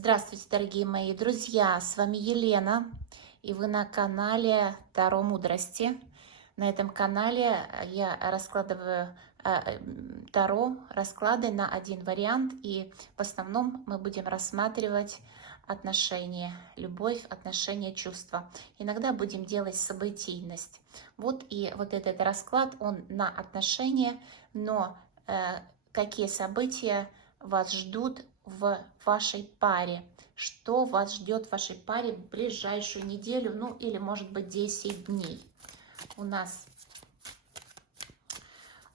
Здравствуйте, дорогие мои друзья! С вами Елена, и вы на канале Таро Мудрости. На этом канале я раскладываю Таро, расклады на один вариант, и в основном мы будем рассматривать отношения, любовь, отношения, чувства. Иногда будем делать событийность. Вот и вот этот расклад, он на отношения, но какие события вас ждут в вашей паре, что вас ждет в вашей паре в ближайшую неделю, ну или может быть 10 дней. У нас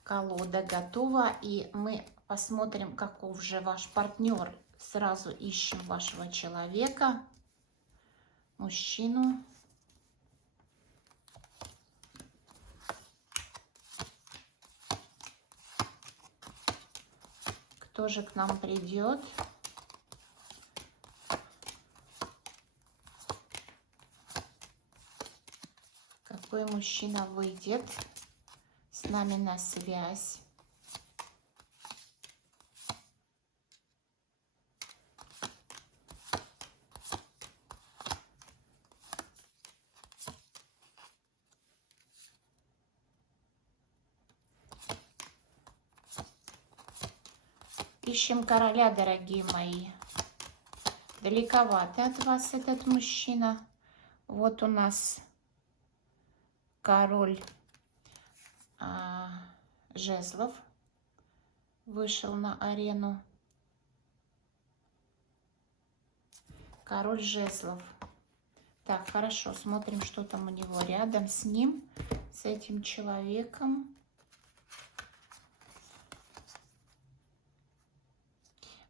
колода готова, и мы посмотрим, каков же ваш партнер. Сразу ищем вашего человека, мужчину. Кто же к нам придет? Какой мужчина выйдет с нами на связь? Ищем короля, дорогие мои. Далековато от вас этот мужчина. Вот у нас король жезлов вышел на арену. Король жезлов. Так, хорошо, смотрим, что там у него рядом с ним, с этим человеком.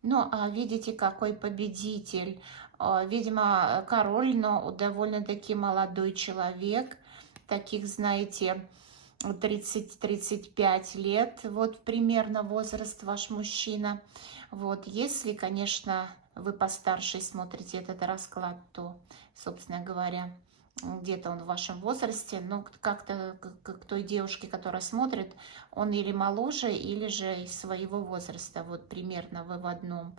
Ну, видите, какой победитель. Видимо, король, но довольно-таки молодой человек. Таких, знаете, 30-35 лет, вот примерно возраст ваш мужчина. Вот, если, конечно, вы постарше смотрите этот расклад, то, собственно говоря, где-то он в вашем возрасте, но как-то к той девушке, которая смотрит, он или моложе, или же из своего возраста, вот примерно вы в одном.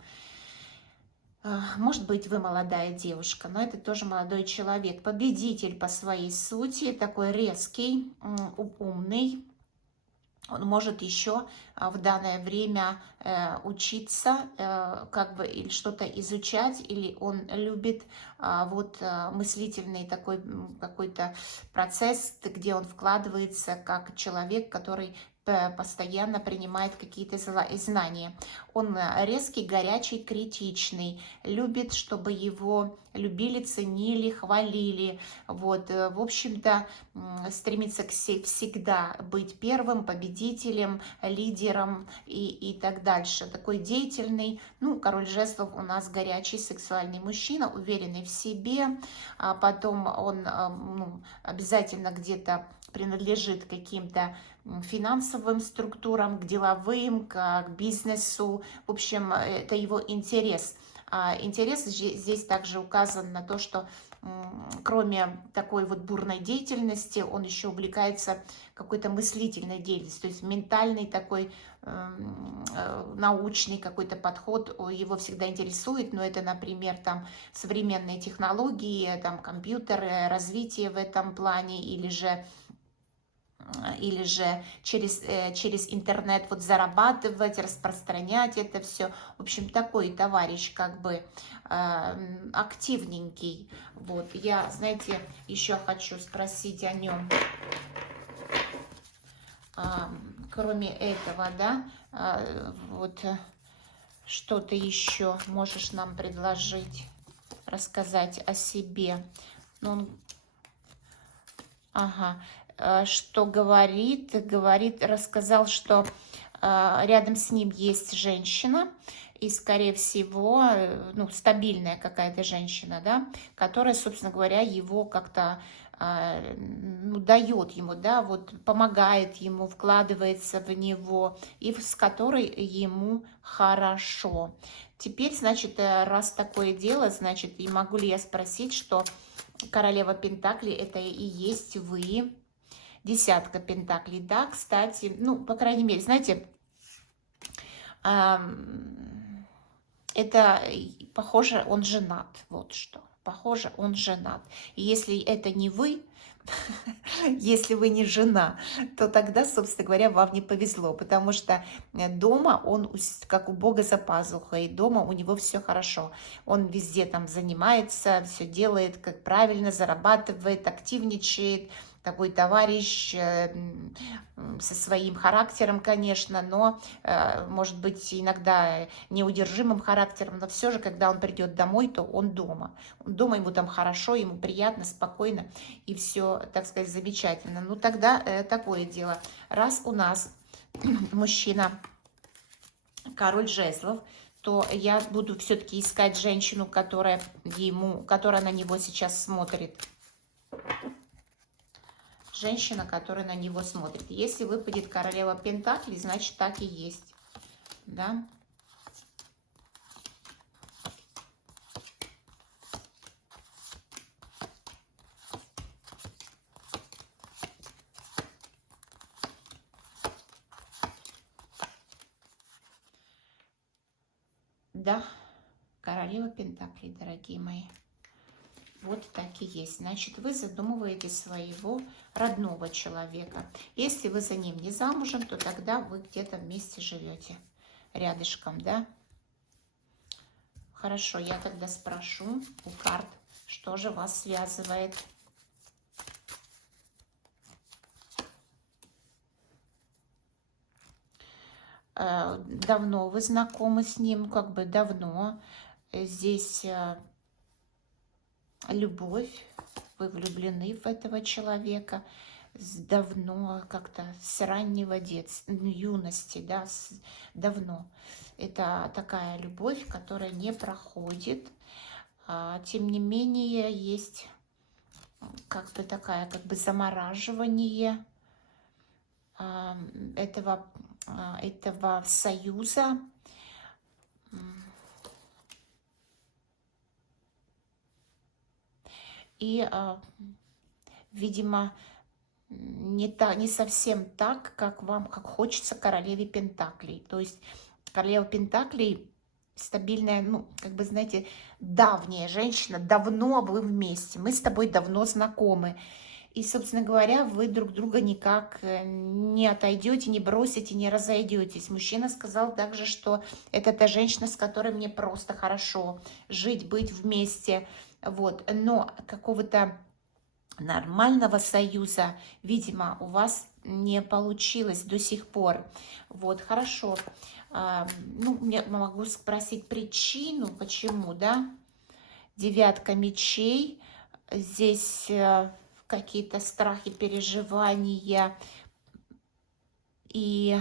Может быть, вы молодая девушка, но это тоже молодой человек. Победитель по своей сути, такой резкий, умный. Он может еще в данное время учиться, как бы или что-то изучать, или он любит вот мыслительный такой какой-то процесс, где он вкладывается как человек, который постоянно принимает какие-то знания. Он резкий, горячий, критичный, любит, чтобы его любили, ценили, хвалили. Вот, в общем-то, стремится всегда быть первым, победителем, лидером и так дальше. Такой деятельный, ну, король жезлов у нас горячий, сексуальный мужчина, уверенный в себе. А потом он ну, обязательно где-то принадлежит каким-то финансовым структурам, к деловым, к бизнесу. В общем, это его интерес. Интерес здесь также указан на то, что кроме такой вот бурной деятельности, он еще увлекается какой-то мыслительной деятельностью, то есть ментальный такой, научный какой-то подход его всегда интересует, но это, например, там современные технологии, там компьютеры, развитие в этом плане, или же через интернет вот зарабатывать, распространять это все. В общем, такой товарищ как бы активненький. Вот, я, знаете, еще хочу спросить о нем. Кроме этого, да, вот что ты еще можешь нам предложить, рассказать о себе? Ну, ага. Что говорит, рассказал, что рядом с ним есть женщина, и, скорее всего, ну, стабильная какая-то женщина, да, которая, собственно говоря, его как-то ну, дает ему, да, вот помогает ему, вкладывается в него, и с которой ему хорошо. Теперь, значит, раз такое дело, значит, и могу ли я спросить, что королева Пентаклей это и есть вы? Десятка пентаклей, да, кстати, ну, по крайней мере, знаете, это похоже, он женат. Вот что. Похоже, он женат. И если это не вы, если вы не жена, то тогда, собственно говоря, вам не повезло, потому что дома он как у Бога за пазухой, дома у него все хорошо. Он везде там занимается, все делает как правильно, зарабатывает, активничает, такой товарищ со своим характером, конечно, но, может быть, иногда неудержимым характером, но все же, когда он придет домой, то он дома. Дома ему там хорошо, ему приятно, спокойно, и все, так сказать, замечательно. Ну, тогда такое дело. Раз у нас мужчина король жезлов, то я буду все-таки искать женщину, которая на него сейчас смотрит. Женщина, которая на него смотрит. Если выпадет королева пентаклей, значит так и есть. Да? Да, королева пентаклей, дорогие мои. Вот так и есть. Значит, вы задумываете своего родного человека. Если вы за ним не замужем, то тогда вы где-то вместе живете. Рядышком, да? Хорошо, я тогда спрошу у карт, что же вас связывает. Давно вы знакомы с ним, как бы давно. Здесь любовь, вы влюблены в этого человека давно, как-то с раннего детства, юности, да, давно. Это такая любовь, которая не проходит. Тем не менее, есть как бы такая, как бы замораживание этого союза. И, видимо, не совсем так, как хочется королеве Пентаклей. То есть королева Пентаклей стабильная, ну, как бы, знаете, давняя женщина, давно вы вместе, мы с тобой давно знакомы. И, собственно говоря, вы друг друга никак не отойдете, не бросите, не разойдетесь. Мужчина сказал также, что это та женщина, с которой мне просто хорошо жить, быть вместе. Вот. Но какого-то нормального союза, видимо, у вас не получилось до сих пор. Вот, хорошо. Ну, я могу спросить причину, почему, да? Девятка мечей. Здесь какие-то страхи, переживания. И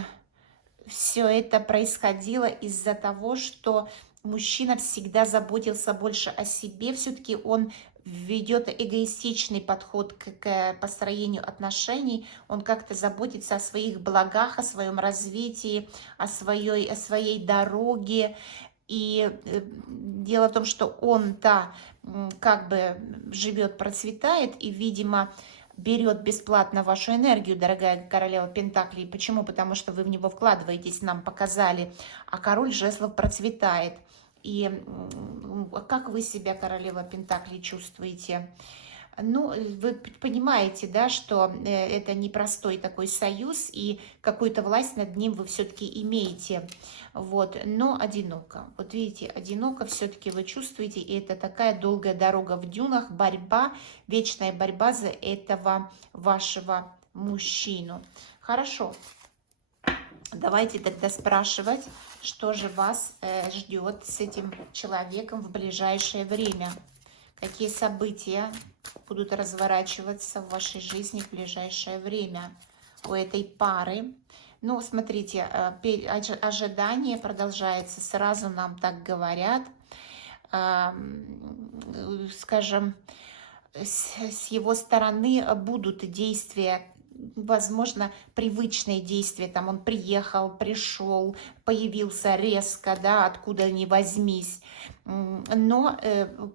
все это происходило из-за того, что мужчина всегда заботился больше о себе. Все-таки он ведет эгоистичный подход к построению отношений. Он как-то заботится о своих благах, о своем развитии, о своей дороге. И дело в том, что он-то как бы живет, процветает, и, видимо, берет бесплатно вашу энергию, дорогая королева Пентаклей. Почему? Потому что вы в него вкладываетесь, нам показали, а король жезлов процветает. И как вы себя, королева Пентаклей, чувствуете? Ну, вы понимаете, да, что это непростой такой союз, и какую-то власть над ним вы все-таки имеете, вот, но одиноко. Вот видите, одиноко все-таки вы чувствуете, и это такая долгая дорога в дюнах, борьба, вечная борьба за этого вашего мужчину. Хорошо, давайте тогда спрашивать, что же вас ждет с этим человеком в ближайшее время. Какие события будут разворачиваться в вашей жизни в ближайшее время у этой пары? Ну, смотрите, ожидание продолжается. Сразу нам так говорят. Скажем, с его стороны будут действия, возможно, привычные действия, там он приехал, пришел, появился резко, да, откуда ни возьмись, но,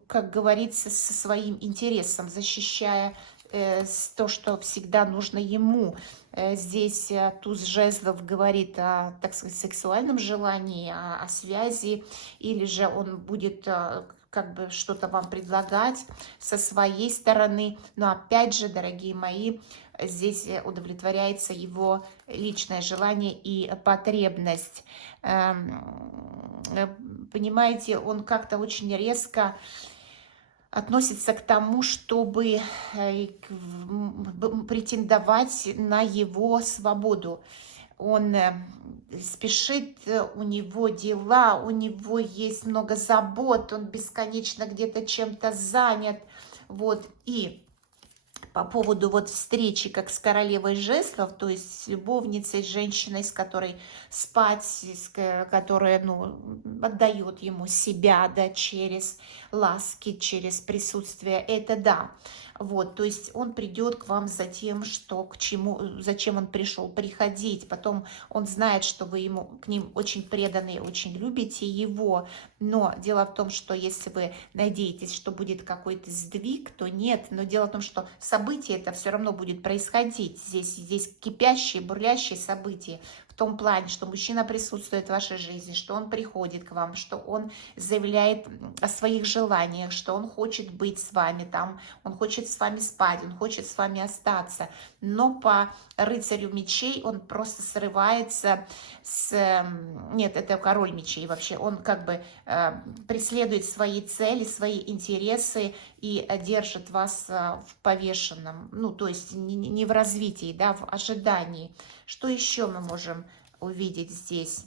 как говорится, со своим интересом, защищая то, что всегда нужно ему. Здесь туз жезлов говорит о, так сказать, сексуальном желании, о связи, или же он будет как бы что-то вам предлагать со своей стороны. Но опять же, дорогие мои, здесь удовлетворяется его личное желание и потребность. Понимаете, он как-то очень резко относится к тому, чтобы претендовать на его свободу. Он спешит, у него дела, у него есть много забот, он бесконечно где-то чем-то занят. Вот, и по поводу вот встречи как с королевой жезлов, то есть с любовницей, с женщиной, с которой спать, которая, ну, отдает ему себя, да, через ласки, через присутствие, это да. Вот, то есть он придет к вам за тем, что к чему, зачем он пришел приходить. Потом он знает, что вы ему к ним очень преданы, очень любите его. Но дело в том, что если вы надеетесь, что будет какой-то сдвиг, то нет. Но дело в том, что событие это все равно будет происходить. Здесь кипящие, бурлящие события. В том плане, что мужчина присутствует в вашей жизни, что он приходит к вам, что он заявляет о своих желаниях, что он хочет быть с вами, там, он хочет с вами спать, он хочет с вами остаться. Но по рыцарю мечей он просто срывается с... Нет, это король мечей вообще. Он как бы преследует свои цели, свои интересы и держит вас в повешенном, ну, то есть не в развитии, да, в ожидании. Что еще мы можем увидеть здесь?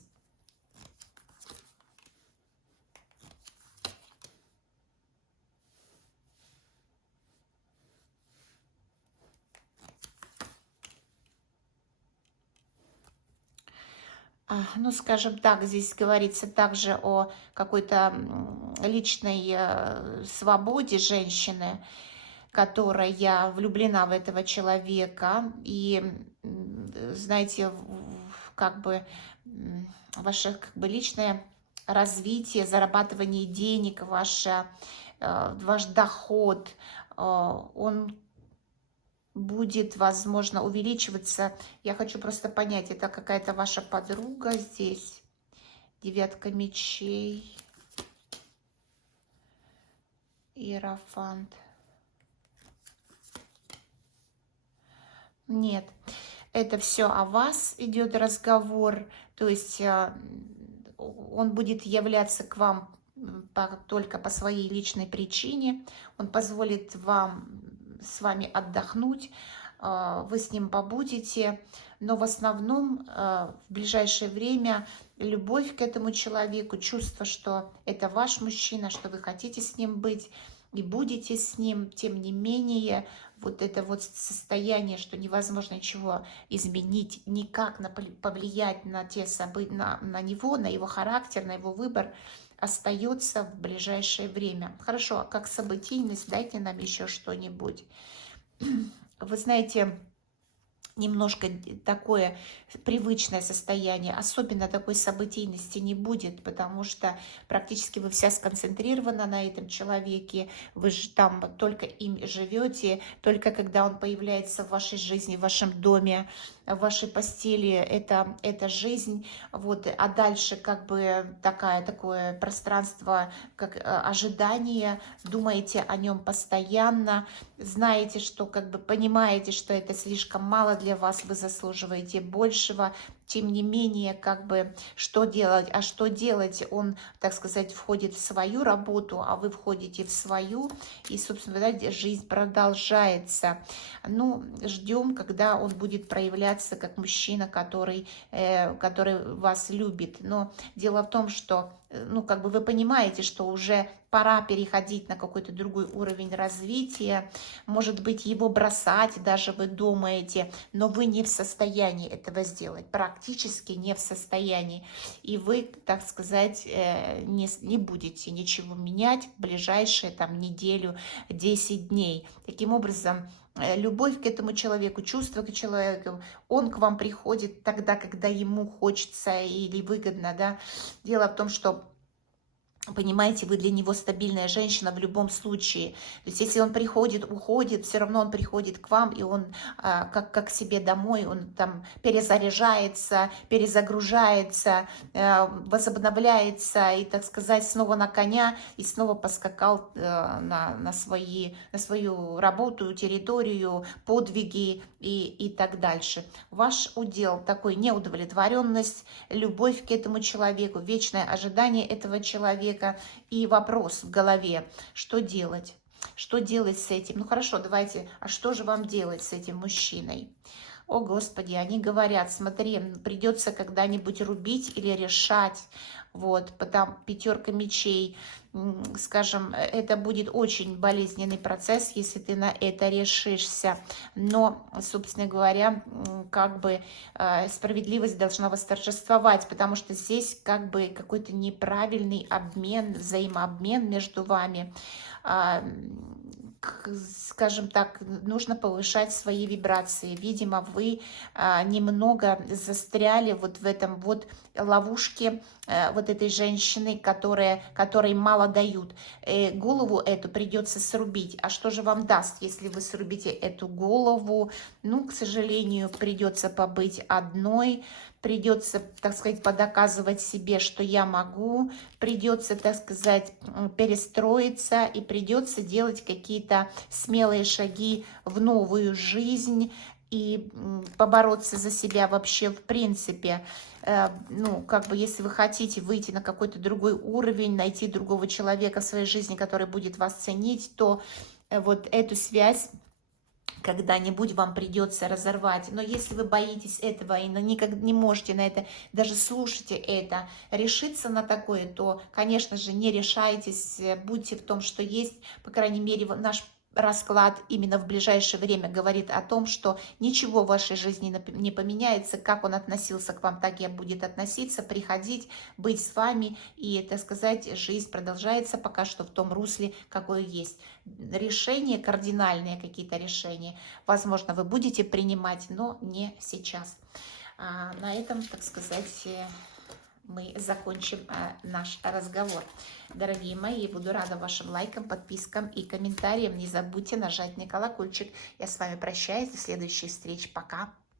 Ну, скажем так, здесь говорится также о какой-то личной свободе женщины, которая влюблена в этого человека. И, знаете, как бы ваше как бы личное развитие, зарабатывание денег, ваш доход, он будет, возможно, увеличиваться. Я хочу просто понять, это какая-то ваша подруга здесь? Девятка мечей, Иерофант. Нет, это все о вас идет разговор. То есть он будет являться к вам только по своей личной причине. Он позволит вам с вами отдохнуть, вы с ним побудете, но в основном в ближайшее время любовь к этому человеку, чувство, что это ваш мужчина, что вы хотите с ним быть и будете с ним, тем не менее, вот это вот состояние, что невозможно ничего изменить, никак повлиять на те события, на него, на его характер, на его выбор, остается в ближайшее время. Хорошо, а как событийность, дайте нам еще что-нибудь. Вы знаете, немножко такое привычное состояние, особенно такой событийности не будет, потому что практически вы вся сконцентрирована на этом человеке, вы же там только им живете, только когда он появляется в вашей жизни, в вашем доме, в вашей постели, это жизнь, вот, а дальше как бы такое пространство, как ожидание, думаете о нем постоянно, знаете, что как бы понимаете, что это слишком мало для вас, вы заслуживаете большего, тем не менее, как бы, что делать, а что делать, он, так сказать, входит в свою работу, а вы входите в свою, и, собственно говоря, жизнь продолжается. Ну, ждем, когда он будет проявляться как мужчина, который вас любит. Но дело в том, что, ну, как бы вы понимаете, что уже пора переходить на какой-то другой уровень развития, может быть, его бросать, даже вы думаете, но вы не в состоянии этого сделать, практически не в состоянии. И вы, так сказать, не будете ничего менять в ближайшие там неделю, 10 дней. Таким образом, любовь к этому человеку, чувство к человеку, он к вам приходит тогда, когда ему хочется или выгодно, да. Дело в том, что Понимаете, вы для него стабильная женщина в любом случае. То есть если он приходит, уходит, все равно он приходит к вам, и он как к себе домой, он там перезаряжается, перезагружается, возобновляется и, так сказать, снова на коня и снова поскакал на свою работу, территорию, подвиги и так дальше. Ваш удел такой неудовлетворенность, любовь к этому человеку, вечное ожидание этого человека и вопрос в голове, что делать? Что делать с этим? Ну хорошо, давайте, а что же вам делать с этим мужчиной? О, Господи, они говорят, смотри, придется когда-нибудь рубить или решать, вот, потом пятерка мечей, скажем, это будет очень болезненный процесс, если ты на это решишься, но, собственно говоря, как бы справедливость должна восторжествовать, потому что здесь как бы какой-то неправильный обмен, взаимообмен между вами, скажем так, нужно повышать свои вибрации. Видимо, вы немного застряли вот в этом вот ловушке вот этой женщины, которой мало дают. Голову эту придется срубить. А что же вам даст, если вы срубите эту голову? Ну, к сожалению, придется побыть одной, придется, так сказать, подоказывать себе, что я могу, придется, так сказать, перестроиться и придется делать какие-то смелые шаги в новую жизнь и побороться за себя вообще в принципе. Ну, как бы, если вы хотите выйти на какой-то другой уровень, найти другого человека в своей жизни, который будет вас ценить, то вот эту связь когда-нибудь вам придется разорвать. Но если вы боитесь этого и никак не можете на это, даже слушайте это, решиться на такое, то, конечно же, не решайтесь, будьте в том, что есть. По крайней мере, наш расклад именно в ближайшее время говорит о том, что ничего в вашей жизни не поменяется, как он относился к вам, так и будет относиться, приходить, быть с вами, и, так сказать, жизнь продолжается пока что в том русле, какое есть. Решения, кардинальные какие-то решения, возможно, вы будете принимать, но не сейчас. На этом, так сказать, мы закончим наш разговор. Дорогие мои, буду рада вашим лайкам, подпискам и комментариям. Не забудьте нажать на колокольчик. Я с вами прощаюсь. До следующих встреч. Пока.